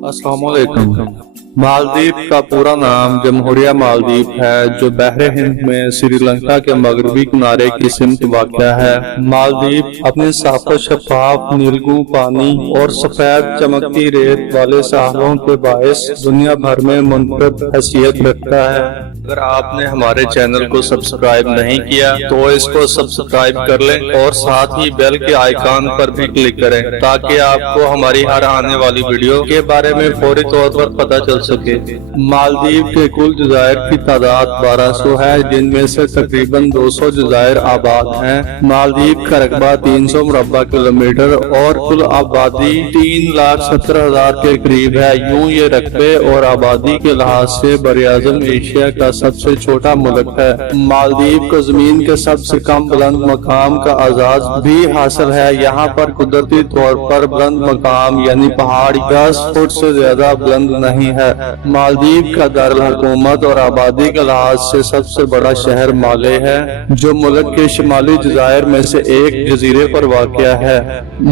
अस्सलाम वालेकुम। मालदीव का पूरा नाम जमहूरिया मालदीव है, जो बहरे हिंद में श्रीलंका के मगरबी किनारे की सिमत वाक़या है। मालदीव अपने साफ शफाफ नीलगू पानी और सफेद चमकती रेत वाले साहलों के बायस दुनिया भर में मुनफरद हैसियत रखता है। अगर आपने हमारे चैनल को सब्सक्राइब नहीं किया तो इसको सब्सक्राइब कर लें और साथ ही बेल के आइकॉन पर भी क्लिक करें, ताकि आपको हमारी हर आने वाली वीडियो के बारे में फौरी तौर पर पता चल सके। मालदीव के कुल जज़ायर की तादाद 1200 है, जिनमें से तकरीबन 200 जज़ायर आबाद हैं। मालदीव का रकबा 300 मुरब्बा किलोमीटर और कुल आबादी 3,70,000 के करीब है। यूं ये रकबे और आबादी के लिहाज से बरआज़म एशिया का सबसे छोटा मुल्क है। मालदीव को जमीन के सबसे कम बुलंद मकाम का आजाद भी हासिल है। यहाँ पर कुदरती तौर पर बुलंद मकाम यानी पहाड़ 10 फुट से ज्यादा बुलंद नहीं है। मालदीव का दारुल हुकूमत और आबादी के लिहाज से सबसे बड़ा शहर माले है, जो मुल्क के शिमाली जज़ायर में से एक जजीरे पर वाक़या है।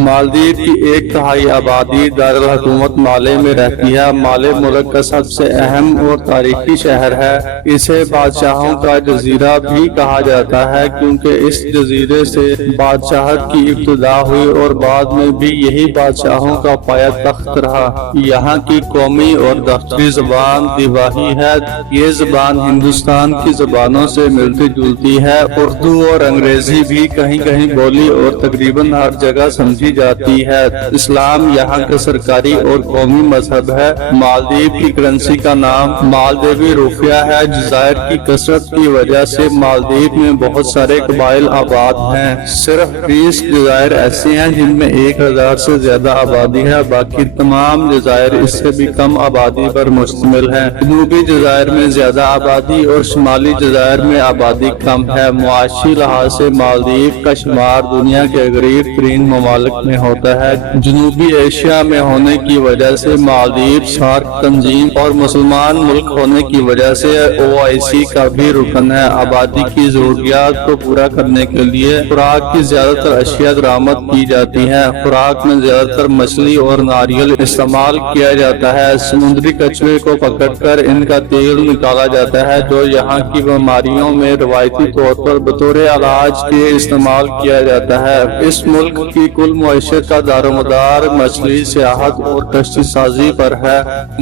मालदीव की 1/3 आबादी दारुल हुकूमत माले में रहती है। माले मुल्क का सबसे अहम और तारीखी शहर है। इसे बादशाहों का जजीरा भी कहा जाता है, क्योंकि इस जजीरे से बादशाहत की इब्तिदा हुई और बाद में भी यही बादशाहों का पाया तख्त रहा। यहाँ की कौमी और दफ्तरी ज़बान दिवाही है। ये ज़बान हिंदुस्तान की ज़बानों से मिलती जुलती है। उर्दू और अंग्रेजी भी कहीं कहीं बोली और तकरीबन हर जगह समझी जाती है। इस्लाम यहाँ का सरकारी और कौमी मजहब है। मालदीव की करेंसी का नाम मालदेवी रुपया है। जज़ायर की कसरत की वजह से मालदीव में बहुत सारे कबाइल आबाद हैं। सिर्फ 20 जज़ायर ऐसे हैं जिनमें 1000 से ज्यादा आबादी है। बाकी तमाम जज़ायर इससे भी कम आबादी पर मुश्तमिल हैं। जनूबी जज़ायर में ज्यादा आबादी और शुमाली जज़ायर में आबादी कम है। मुआशी लिहाज से मालदीव का शुमार दुनिया के गरीब तरीन ममालिक में होता है। जनूबी एशिया में होने की वजह से मालदीव सार्क तंजीम और मुसलमान मुल्क होने की वजह से OIC का भी रुकन है। आबादी की जरूरियात को पूरा करने के लिए खुराक की ज्यादातर अशिया बरामद की जाती है। खुराक में ज्यादातर मछली और नारियल इस्तेमाल किया जाता है। समुद्री कछुए को पकड़कर इनका तेल निकाला जाता है, जो यहाँ की बीमारियों में रवायती तौर पर बतौर इलाज के इस्तेमाल किया जाता है। इस मुल्क की कुल मईशत का दारोमदार मछली, सियाहत और कश्ती साजी पर है।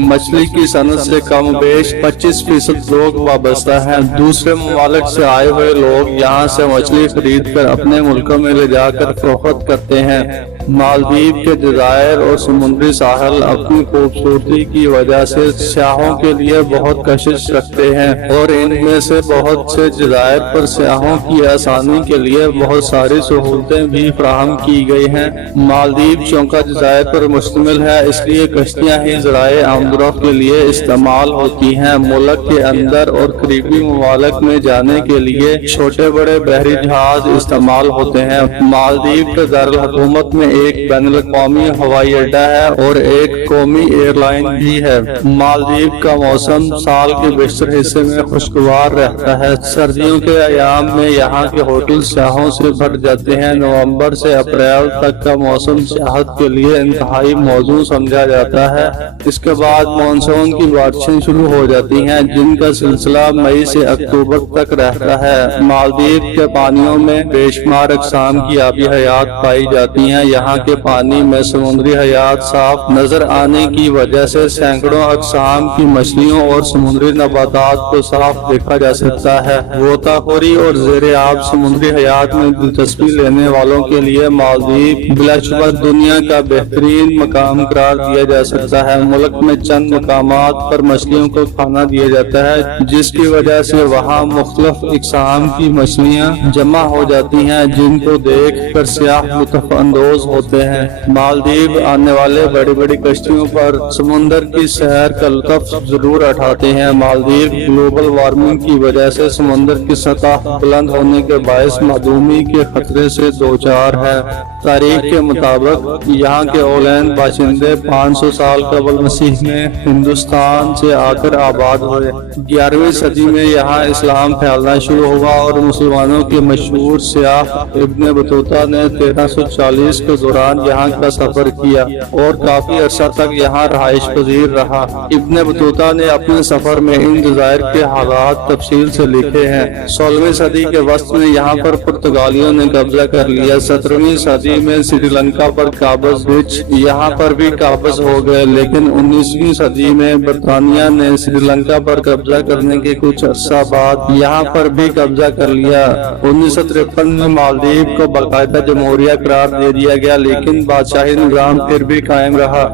मछली की सनत से कम बेश 25% लोग वाबस्ता है। दूसरे ममालिक से आए हुए लोग यहाँ से मछली खरीद कर अपने मुल्कों में ले जाकर फरोख्त करते हैं। मालदीव के जज़ायर और समुद्री साहल अपनी खूबसूरती की वजह से सयाहों के लिए बहुत कशिश रखते हैं और इनमें से बहुत से जज़ायर पर सयाहों की आसानी के लिए बहुत सारी सहूलतें भी फराहम की गई हैं। मालदीव चौका जज़ायर पर मुश्तमिल है, इसलिए कश्तियाँ ही ज़राए आमदोरफ्त के लिए इस्तेमाल होती हैं। मुल्क के अंदर और करीबी ममालिक में जाने के लिए छोटे बड़े बहरी जहाज इस्तेमाल होते हैं। मालदीव के दारुल हुकूमत में एक बैनुल-अक़वामी हवाई अड्डा है और एक कौमी एयरलाइन भी है। मालदीव का मौसम साल के बेशतर हिस्से में खुशगवार रहता है। सर्दियों के अयाम में यहाँ के होटल सयाहों से भर जाते हैं। नवंबर से अप्रैल तक का मौसम सियाहत के लिए इंतहाई मौजूद समझा जाता है। इसके बाद मानसून की बारिशें शुरू हो जाती हैं, जिनका सिलसिला मई से अक्टूबर तक रहता है। मालदीव के पानियों में बेशुमार अक़साम की आबी हयात पाई जाती हैं। यहाँ के पानी में समुद्री हयात साफ नजर आने की वजह से सैकड़ों अक़साम की मछलियों और समुद्री नबातात को साफ देखा जा सकता है। गोताखोरी और ज़ेरे आब समुद्री हयात में दिलचस्पी लेने वालों के लिए मालदीव बिलाशुबा दुनिया का बेहतरीन मकाम करार दिया जा सकता है। मुल्क में चंद मकामात पर मछलियों को खाना दिया जाता है, जिसकी वजह से वहाँ मुख्तलिफ इक़साम की मछलियाँ जमा हो जाती हैं, जिनको देख कर सियाह लुत्फ़ अंदोज होते हैं। मालदीव आने वाले बड़ी बड़ी कश्तियों पर समुंदर की सैर का लुत्फ़ जरूर उठाते हैं। मालदीव ग्लोबल वार्मिंग की वजह से समुंदर की सतह बुलंद होने के बायस मादूमी के खतरे से दोचार है। तारीख के मुताबिक यहाँ के ओलैंड बाशिंदे 500 साल कबल मसीह में हिंदुस्तान से आकर आबाद हुए। 11वीं सदी में यहाँ इस्लाम फैलना शुरू हुआ और मुसलमानों के मशहूर सियाह इब्न बतूता ने 1340 के दौरान यहाँ का सफर किया और काफी अर्सा तक यहाँ रहाइश पजीर रहा। इब्न बतूता ने अपने सफर में इन जज़ायर के हालात तफसील से लिखे हैं। 16वीं सदी के वस्त में यहाँ पर पुर्तगालियों ने कब्जा कर लिया। 17वीं सदी में श्रीलंका पर काबज विच यहाँ पर भी काबज हो गए, लेकिन 19वीं सदी में बरतानिया ने श्रीलंका पर कब्जा करने के कुछ अर्सा बाद यहाँ पर भी कब्जा कर लिया। 1953 में मालदीव को बाकायदा जमहूरिया करार दे दिया गया, लेकिन बादशाही निजाम फिर भी कायम रहा।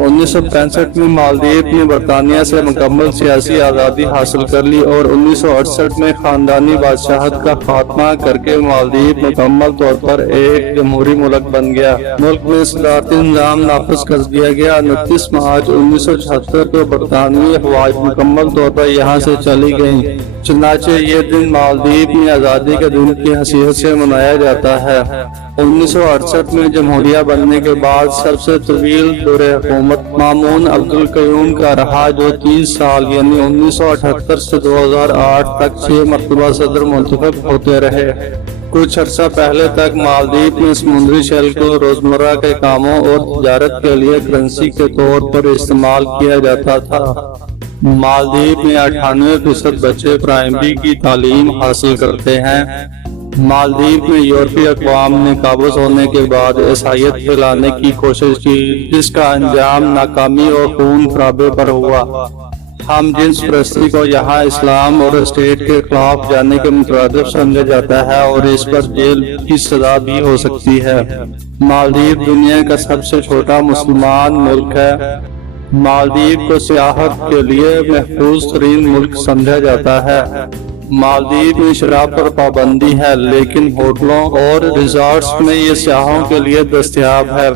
1965 में मालदीव ने बरतानिया से मुकम्मल सियासी आज़ादी हासिल कर ली और 1968 में खानदानी बादशाहत का खात्मा करके मालदीव मुकम्मल तौर पर एक जमहूरी मुल्क बन गया। मुल्क में सदारती निज़ाम नाफिज कर दिया गया। 29 मार्च 1976 को बरतानवी अफवाज मुकम्मल तौर पर यहाँ से चली गयी। चुनाचे ये दिन मालदीव में आज़ादी के दिन की हैसियत से मनाया जाता है। 1968 में जमहूरिया बनने के बाद सबसे तवील दौरे हुकूमत मामून अब्दुल कयूम का रहा, जो 30 साल यानी 1978 से 2008 तक 6 मरतबा सदर मुंतखब होते रहे। कुछ अर्सा पहले तक मालदीव में समुद्री शेल को रोजमर्रा के कामों और तिजारत के लिए करेंसी के तौर पर इस्तेमाल किया जाता था। मालदीव में 98% बच्चे प्राइमरी की तालीम हासिल करते हैं। मालदीव में यूरोपीय अक़वाम ने काबज होने के बाद ईसाईयत फैलाने की कोशिश की, जिसका अंजाम नाकामी और खून खराबे पर हुआ। हम जिन्स परस्ती को यहाँ इस्लाम और स्टेट के खिलाफ जाने के मुतरादिफ समझा जाता है और इस पर जेल की सजा भी हो सकती है। मालदीव दुनिया का सबसे छोटा मुसलमान मुल्क है। मालदीव को सियाहत के लिए महफूज तरीन मुल्क समझा जाता है। मालदीव में शराब पर पाबंदी है, लेकिन होटलों और रिजॉर्ट्स में ये सियाहों के लिए दस्तयाब है।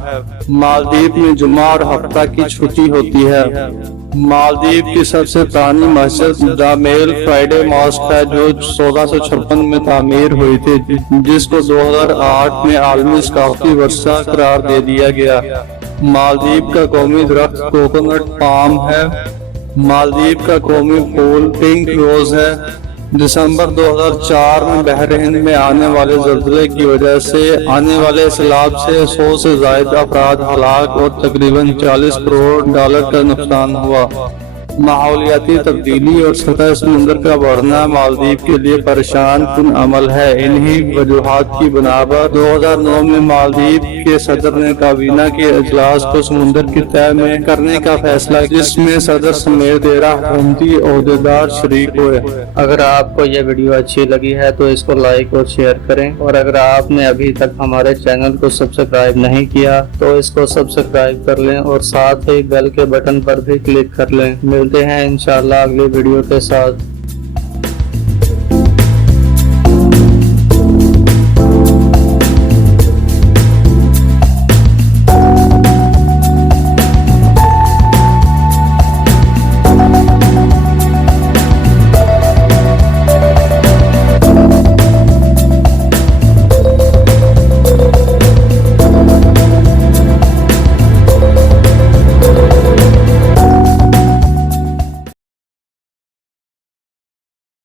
मालदीव में जुम्मा और हफ्ता की छुट्टी होती है। मालदीव की सबसे पुरानी मस्जिद द मेल फ्राइडे मॉस्क है, जो 1656 में तामीर हुई थी, जिसको 2008 में आलमी सकाफती वर्षा करार दे दिया गया। मालदीव का कौमी दरख्त कोकोनट पाम है। मालदीव का कौमी फूल पिंक रोज है। दिसंबर 2004 में बहर हिंद में आने वाले ज़ल्ज़ले की वजह से आने वाले सैलाब से 100 से ज़ायद अफराद हलाक और तकरीबन $40 करोड़ का नुकसान हुआ। माहौलियाती तब्दीली और सतह समुंदर का बढ़ना मालदीव के लिए परेशान कुन अमल है। इन्हीं वजूहात की बिना पर 2009 में मालदीव के सदर ने काबीना के इजलास को समुंदर की तह में करने का फैसला, जिसमें सदर समेत 13 हुकूमती ओहदेदार शरीक हुए। अगर आपको यह वीडियो अच्छी लगी है तो इसको लाइक और शेयर करें, और अगर आपने अभी तक हमारे चैनल को सब्सक्राइब नहीं किया तो इसको सब्सक्राइब कर लें और साथ ही बेल के बटन पर भी क्लिक कर लें। मिलते हैं इंशाअल्लाह अगली वीडियो के साथ।